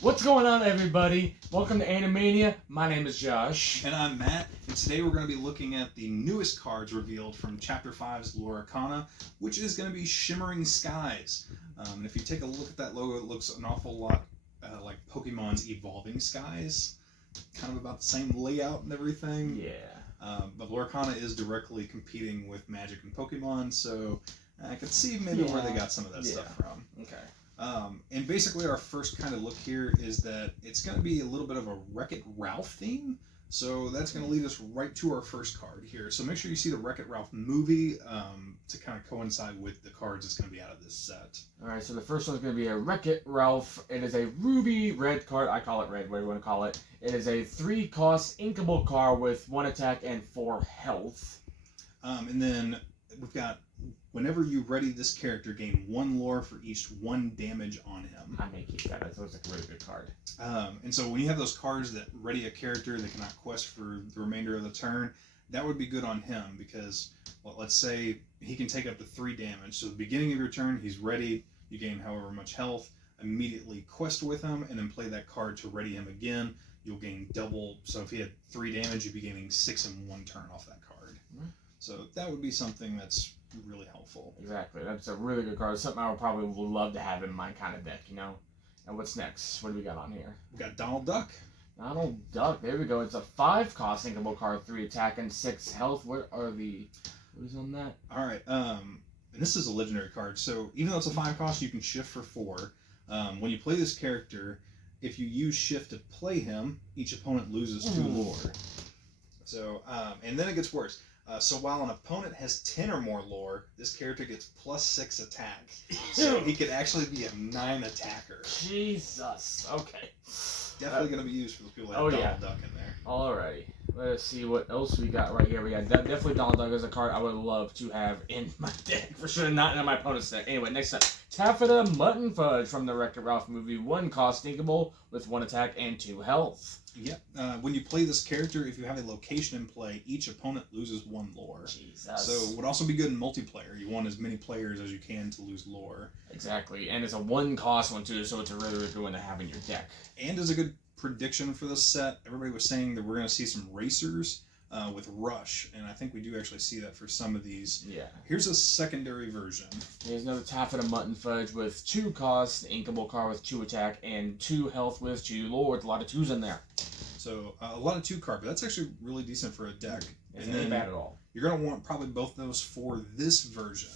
What's going on, everybody? Welcome to Animania. My name is Josh. And I'm Matt, and today we're going to be looking at the newest cards revealed from Chapter 5's Lorcana, which is going to be Shimmering Skies. And if you take a look at that logo, it looks an awful lot like Pokemon's Evolving Skies. Kind of about the same layout and everything. Yeah. But Lorcana is directly competing with Magic and Pokemon, so I could see maybe where they got some of that stuff from. Okay. And basically our first kind of look here is that it's going to be a little bit of a Wreck-It Ralph theme. So that's going to lead us right to our first card here. So make sure you see the Wreck-It Ralph movie to kind of coincide with the cards that's going to be out of this set. Alright, so the first one's going to be a Wreck-It Ralph. It is a ruby red card. I call it red, whatever you want to call it. It is a 3-cost inkable card with 1 attack and 4 health. And then we've got, whenever you ready this character, gain 1 lore for each 1 damage on him. I may keep that. That looks like a really good card. And so when you have those cards that ready a character that cannot quest for the remainder of the turn, that would be good on him because, well, let's say he can take up to 3 damage. So at the beginning of your turn, he's ready, you gain however much health, immediately quest with him, and then play that card to ready him again. You'll gain double. So if he had 3 damage, you'd be gaining 6 in 1 turn off that card. Mm-hmm. So that would be something that's really helpful. Exactly. That's a really good card. Something I would probably love to have in my kind of deck, you know? And what's next? What do we got on here? We got Donald Duck. Donald Duck. There we go. It's a 5-cost inkable card, 3 attack and 6 health. What is on that? All right. And this is a legendary card. So even though it's a 5-cost, you can shift for 4. When you play this character, if you use shift to play him, each opponent loses 2 lore. So, and then it gets worse. So while an opponent has 10 or more lore, this character gets +6 attack. So he could actually be a 9 attacker. Jesus. Okay. Definitely going to be used for the people that have Donald Duck in there. Alrighty. Let's see what else we got right here. We got definitely Donald Duck as a card I would love to have in my deck. For sure, not in my opponent's deck. Anyway, next up. Taffeta Mutton Fudge from the Wreck-It Ralph movie. 1-cost inkable with 1 attack and 2 health. Yep. When you play this character, if you have a location in play, each opponent loses 1 lore. Jesus. So it would also be good in multiplayer. You want as many players as you can to lose lore. Exactly. And it's a 1-cost one too, so it's a really, really good one to have in your deck. And as a good prediction for this set, everybody was saying that we're going to see some racers with Rush, and I think we do actually see that for some of these. Yeah. Here's a secondary version. Here's another Taffeta Mutton Fudge with 2 costs, inkable card with 2 attack, and 2 health with 2 lore. With a lot of 2s in there. So a lot of 2 card, but that's actually really decent for a deck. It's not bad at all. You're going to want probably both those for this version.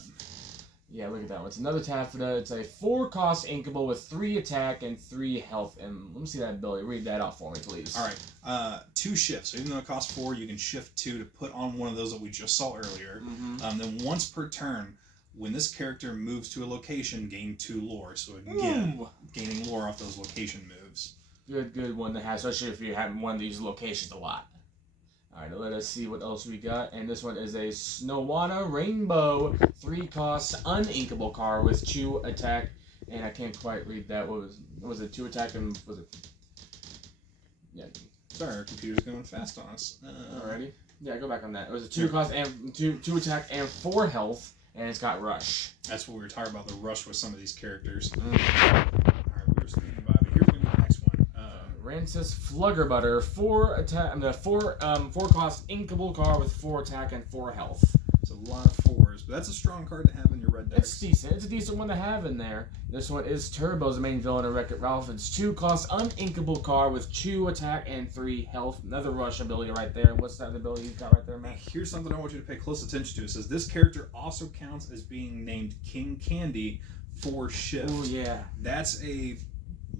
Yeah, look at that one. It's another Taffeta. It's a 4-cost inkable with 3 attack and 3 health. And let me see that ability. Read that out for me, please. All right. 2 shifts. So even though it costs 4, you can shift 2 to put on one of those that we just saw earlier. Mm-hmm. Then once per turn, when this character moves to a location, gain 2 lore. So again, gaining lore off those location moves. Good one to have, especially if you have one of these locations a lot. Alright, let us see what else we got. And this one is a Snowana Rainbow 3-cost uninkable card with 2 attack. And I can't quite read that. What was it? 2 attack and was it? Yeah. Sorry, our computer's going fast on us. Alrighty. Yeah, go back on that. It was a 2-cost and 2 attack and 4 health, and it's got Rush. That's what we were talking about, the Rush with some of these characters. Alright, we were speaking by, but here's going to be the next one. Rancis Fluggerbutter, 4-cost inkable card with 4 attack and 4 health. It's a lot of 4s, but that's a strong card to have in your red deck. It's decent. It's a decent one to have in there. This one is Turbo's the main villain of Wreck-It Ralph. It's 2-cost uninkable card with 2 attack and 3 health. Another Rush ability right there. What's that ability you've got right there, Matt? Here's something I want you to pay close attention to. It says this character also counts as being named King Candy for shift. Oh yeah. That's a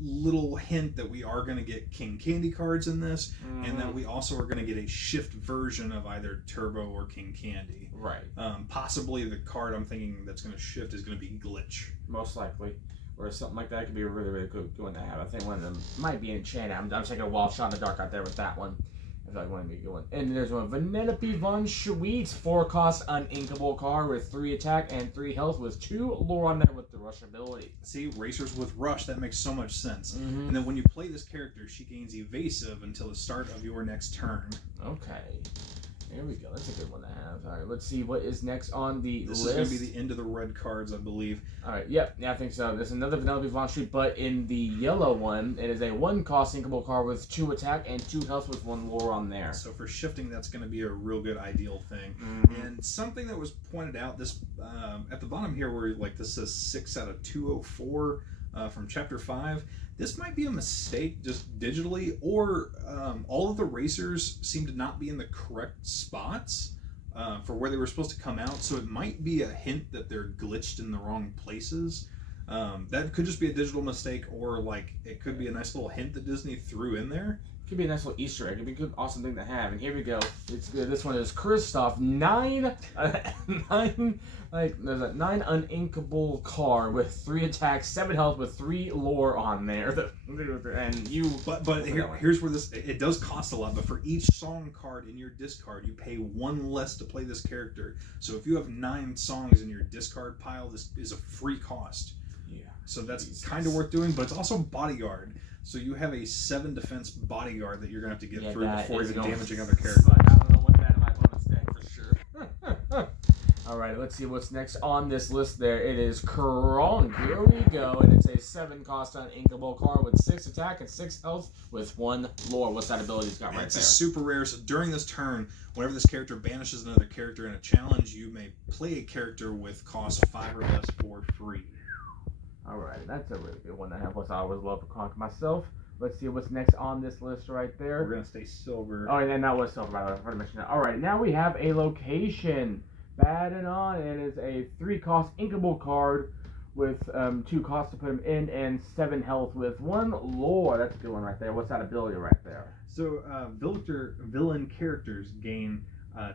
little hint that we are going to get King Candy cards in this, and that we also are going to get a shift version of either Turbo or King Candy. Right. Possibly the card I'm thinking that's going to shift is going to be Glitch. Most likely. Or something like that could be a really, really good one to have. I think one of them might be Enchanted. I'm taking a wild shot in the dark out there with that one. I feel like one would be a good one. And there's one, Vanellope Von Schweet, 4-cost uninkable card with 3 attack and 3 health with 2 lore on there with the Rush ability. See, racers with Rush, that makes so much sense. Mm-hmm. And then when you play this character, she gains Evasive until the start of your next turn. Okay. Here we go. That's a good one to have. All right, let's see what is next on the This list. is going to be the end of the red cards, I believe. All right, yep, yeah, I think so. There's another Vanilla Beef launch street, but in the yellow one, it is a 1-cost sinkable card with 2 attack and 2 health with 1 lore on there. So for shifting, that's going to be a real good ideal thing. And something that was pointed out this at the bottom here, where like this says 6 out of 204 from Chapter 5. This might be a mistake just digitally, or all of the racers seem to not be in the correct spots for where they were supposed to come out. So it might be a hint that they're glitched in the wrong places. That could just be a digital mistake, or like it could be a nice little hint that Disney threw in there. Could be a nice little Easter egg. It'd be a good, awesome thing to have. And here we go. It's good. This one is Kristoff. 9 there's a 9 uninkable card with 3 attacks, 7 health with 3 lore on there. And you. But here's where it does cost a lot. But for each song card in your discard, you pay 1 less to play this character. So if you have 9 songs in your discard pile, this is a free cost. Yeah. So that's kind of worth doing. But it's also bodyguard. So you have a 7 defense bodyguard that you're going to have to get through before even damaging other characters. I don't know what that in my opponent's deck for sure. Alright, let's see what's next on this list there. It is Kronk. Here we go. And it's a 7-cost uninkable card with 6 attack and 6 health with 1 lore. What's that ability it's got right there? It's a super rare. So during this turn, whenever this character banishes another character in a challenge, you may play a character with cost 5 or less for free. Alright, that's a really good one to have. Plus, I always love Kronk myself. Let's see what's next on this list right there. We're going to stay silver. Oh, and then that was silver, by the way. I forgot to mention that. Alright, now we have a location. Bad-anon, and it is a 3-cost inkable card with 2 costs to put him in and 7 health with 1 lore. That's a good one right there. What's that ability right there? So, villain characters gain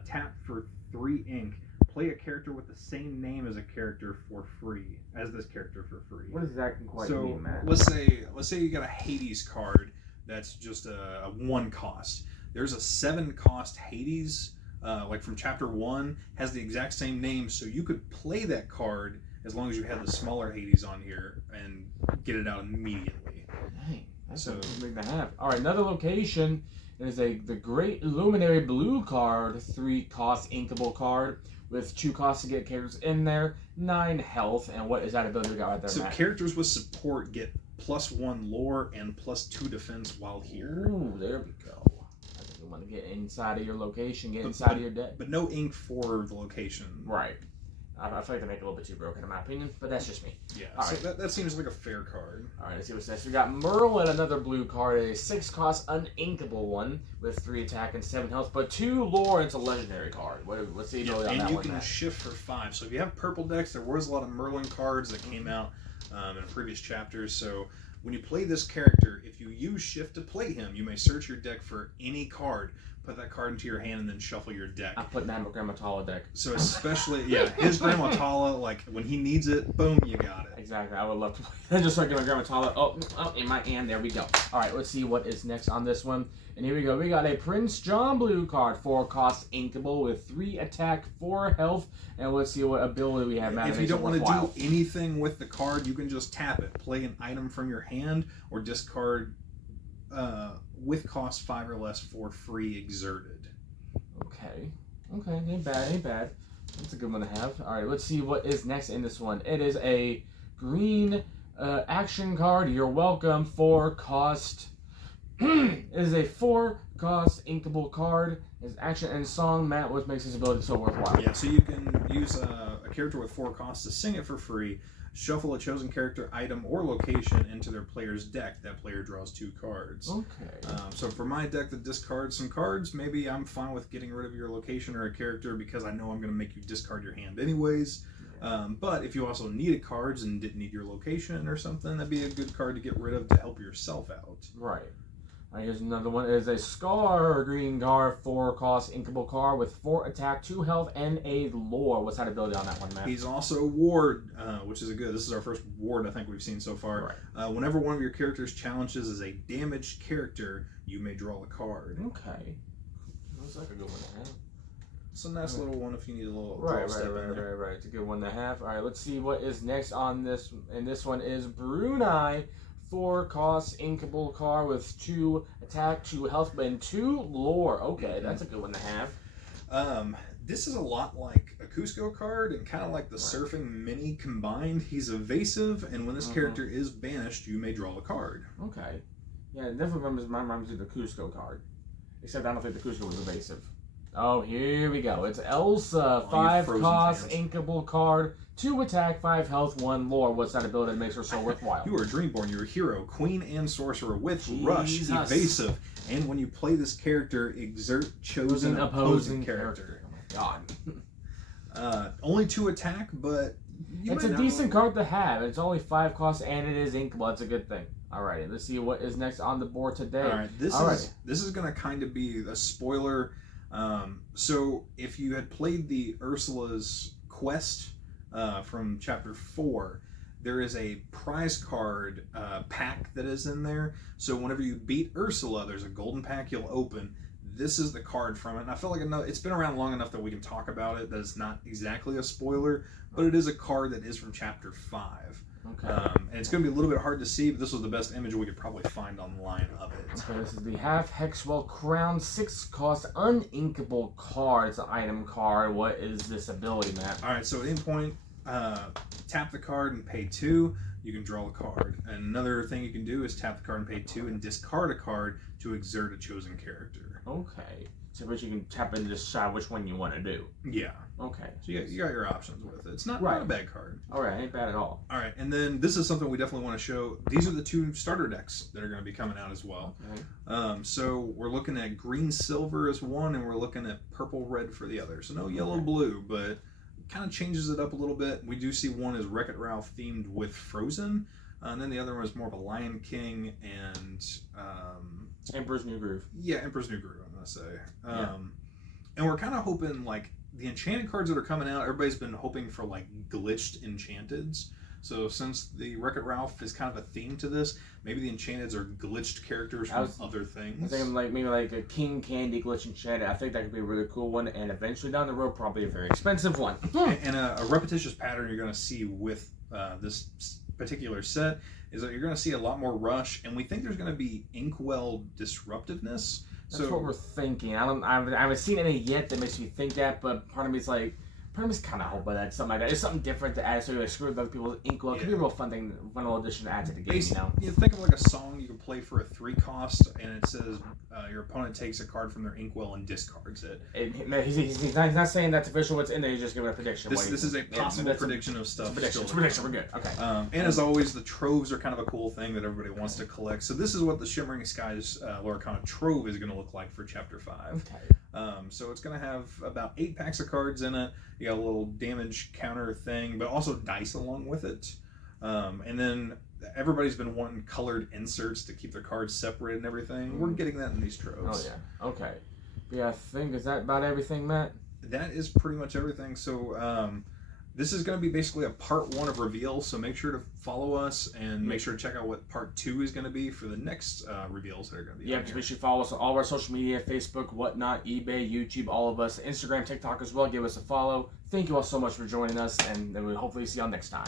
tap for 3 ink. Play a character with the same name as a character for free, as this character for free. What does that quite mean, man? Let's say you got a Hades card that's just a 1 cost. There's a 7-cost Hades, like from Chapter 1, has the exact same name, so you could play that card as long as you had the smaller Hades on here and get it out immediately. Dang, that's a good thing to have. All right, another location is the Great Luminary Blue card, 3-cost inkable card with 2 costs to get characters in there, 9 health, and what is that ability we got right there, So Matt? characters with support get +1 lore and +2 defense while here. Ooh, there we go. You want to get inside of your location, inside of your deck. But no ink for the location. Right. I feel like they make it a little bit too broken in my opinion, but that's just me. Yeah, all so right. that seems like a fair card. Alright, let's see what's next. We got Merlin, another blue card, a 6-cost uninkable one with 3 attack and 7 health, but 2 lore, and it's a legendary card. What's the ability on that one? And you can shift for 5. So if you have purple decks, there was a lot of Merlin cards that came out in previous chapters. So when you play this character, if you use shift to play him, you may search your deck for any card, put that card into your hand, and then shuffle your deck. I put that in my Grandma Tala deck. So especially, his Grandma Tala, like when he needs it, boom, you got it. Exactly. I would love to play that just like my Grandma Tala. Oh, in my hand. There we go. All right, let's see what is next on this one. And here we go. We got a Prince John blue card, 4-cost inkable with 3 attack, 4 health, and let's see what ability we have. Matt, if you don't want to do anything with the card, you can just tap it, play an item from your hand, or discard with cost 5 or less for free exerted. Okay, ain't bad. That's a good one to have. All right, let's see what is next in this one. It is a green action card. You're welcome. 4-cost. It is a 4-cost inkable card. It's action and song. Matt, what makes this ability so worthwhile? Yeah, so you can use a character with 4 costs to sing it for free. Shuffle a chosen character, item, or location into their player's deck. That player draws 2 cards. Okay. So for my deck that discards some cards, maybe I'm fine with getting rid of your location or a character because I know I'm going to make you discard your hand anyways. But if you also needed cards and didn't need your location or something, that'd be a good card to get rid of to help yourself out. Right. All right, here's another one. It is a Scar green card, 4-cost inkable card with 4 attack, 2 health, and a lore. What's that ability on that one, Matt? He's also a ward, which is this is our first ward I think we've seen so far. Right. Whenever one of your characters challenges as a damaged character, you may draw a card. Okay. Looks like a good one to have. It's a nice little one if you need a little Right. It's a good one to have. All right, let's see what is next on this. And this one is Brunei, 4-cost inkable card with 2 attack, 2 health, and 2 lore. Okay, that's a good one to have. This is a lot like a Cusco card and kind of like the Surfing Mini combined. He's evasive, and when this character is banished, you may draw a card. Okay. Yeah, it definitely reminds me of the Cusco card. Except I don't think the Cusco was evasive. Oh, here we go. It's Elsa. 5 cost, inkable card. 2 attack, 5 health, 1 lore. What's that ability that makes her so worthwhile? You are Dreamborn. You're a hero, queen, and sorcerer with rush, evasive. And when you play this character, exert chosen opposing character. Oh my god. Only 2 attack, but it's a decent card to have. It's only 5 costs and it is inkable. That's a good thing. Alrighty, let's see what is next on the board today. Alright, this is gonna kind of be a spoiler. So if you had played the Ursula's quest from chapter 4, there is a prize card pack that is in there. So whenever you beat Ursula, there's a golden pack you'll open. This is the card from it, and I feel like it's been around long enough that we can talk about it. That it's not exactly a spoiler, but it is a card that is from chapter 5. Okay. And it's going to be a little bit hard to see, but this was the best image we could probably find online of it. Okay, this is the Half Hexwell Crown 6 cost uninkable card. It's an item card. What is this ability, Matt? Alright, so at any point, tap the card and pay 2. You can draw a card. And another thing you can do is tap the card and pay 2 and discard a card to exert a chosen character. Okay. So which you can tap in to decide which one you want to do. Yeah. Okay. So you got your options with it. It's not a bad card. Alright, ain't bad at all. Alright, and then this is something we definitely want to show. These are the 2 starter decks that are going to be coming out as well. Okay. So we're looking at green-silver as one, and we're looking at purple-red for the other. So no yellow-blue, but kind of changes it up a little bit. We do see one is Wreck-It Ralph themed with Frozen, and then the other one is more of a Lion King and Emperor's New Groove. Yeah, Emperor's New Groove, I'm gonna say. And we're kind of hoping, like, the enchanted cards that are coming out, everybody's been hoping for like glitched enchanteds. So since the Wreck-It Ralph is kind of a theme to this, maybe the enchanteds are glitched characters from other things. I think maybe like a King Candy glitch enchanted. I think that could be a really cool one, and eventually down the road, probably a very expensive one. And a repetitious pattern you're going to see with this particular set is that you're going to see a lot more rush, and we think there's going to be inkwell disruptiveness. That's what we're thinking. I haven't seen any yet that makes me think that, but part of me is kind of hoping that something like that. It's something different to add, so you screw with other people's inkwell. It could be a real fun thing, fun little addition to add to the game. You think of like a song you can play for a 3 cost, and it says your opponent takes a card from their inkwell and discards it. He's not saying that's official what's in there. He's just giving a prediction. This is a possible prediction of stuff. It's a prediction. We're good. Okay. And as always, the troves are kind of a cool thing that everybody wants to collect. So this is what the Shimmering Skies Lorcana trove is going to look like for Chapter 5. Okay. So it's going to have about 8 packs of cards in it. You got a little damage counter thing, but also dice along with it. And then everybody's been wanting colored inserts to keep their cards separated and everything. We're getting that in these troves. Oh, yeah. Okay. Yeah, I think, is that about everything, Matt? That is pretty much everything. So, this is going to be basically a part 1 of reveals, so make sure to follow us and make sure to check out what part 2 is going to be for the next reveals that are going to be. Yeah, just make sure you follow us on all of our social media, Facebook, whatnot, eBay, YouTube, all of us, Instagram, TikTok as well. Give us a follow. Thank you all so much for joining us, and then we'll hopefully see you all next time.